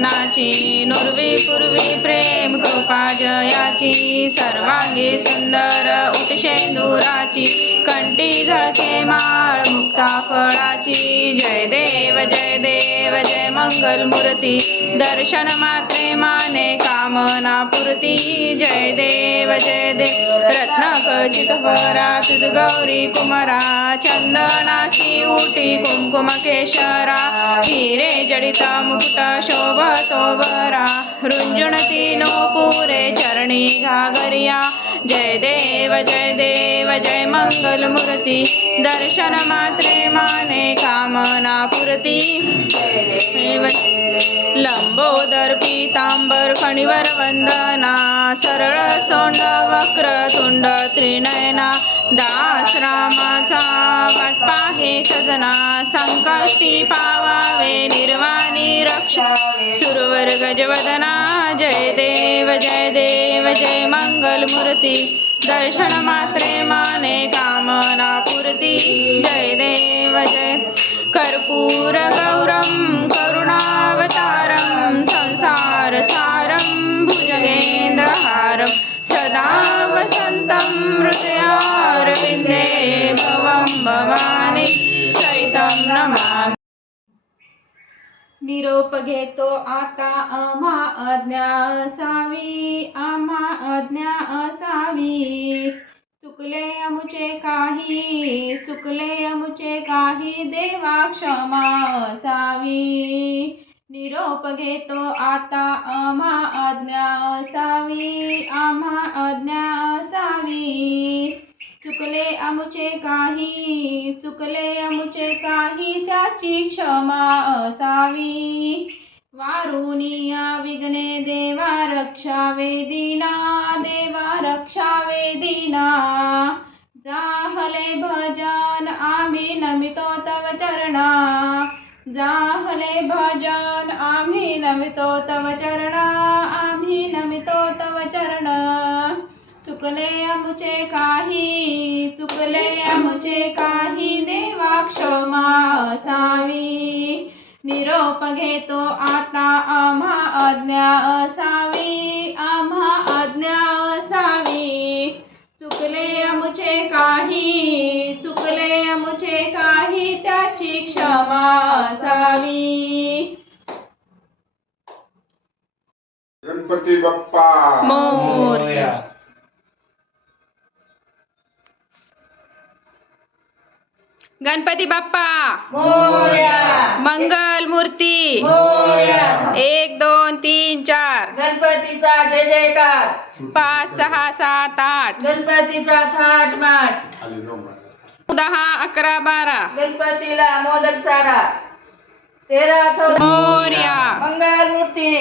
यज्ञाची नुर्वी पूर्वी प्रेम कृपा जयाची सर्वांगी सुंदर उटशेंदुराची कंठी झळके माळ मुक्ता फळाची जय देव जय मंगल मूर्ती दर्शन मात्रे माने कामना पूर्ती जय देव रत्न खचित परा तुझ गौरी कुमारा चंदनाची उटी कुंकुम केशरा हिरे जडित मुकुट शोभतो बरा रुंजुणती नो पुरे चरणी घागरिया जय देव जय मंगल मूर्ती दर्शन मात्रे माने कामना पूर्ती लंबोदर पीतांबर फणीवर वंदना सरळ सोंड वक्र तुंड त्रिनयना दास रामाचा वाट पाहे सजना संकष्टी पावावे निर्वाणी रक्षा सुरवर गजवदना जय देव जय मंगल मूर्ती दर्शन मात्रे माने कामना पूर्ती जय देव कर्पूर गौरम करुणावतारम संसार सारम भुजगेंद्रहारम सदा वसंतं हृदयारविंदे भवं भवानी सहितं नमामि। निरोप घेतो आता आम्हा आज्ञा असावी चुकले अमुचे काही देवा क्षमा असावी। निरोप घेतो आता आम्हा आज्ञा असावी चुकले अमुचे काही त्याची क्षमा असावी। वारुनिया विघ्ने देवा रक्षावे दीना जाहले भजन आम्ही नमितो तव चरणा आम्ही नमितो तव चरण चुकले अमुचे काही देवा क्षमा असावी। निरोप घेतो आता आम्हा आज्ञा असावी चुकले अमुचे काही त्याची क्षमा असावी। गणपती बाप्पा मोरया। गणपती बाप्पा मोरया। मंगल मूर्ती मोरया। 1 2 3 4 गणपतीचा जय जयकार 5 6 7 8 गणपतीचा थाट माट 10 11 12 गणपतीला मोदक चारा 13 14 मोरया मंगल मूर्ती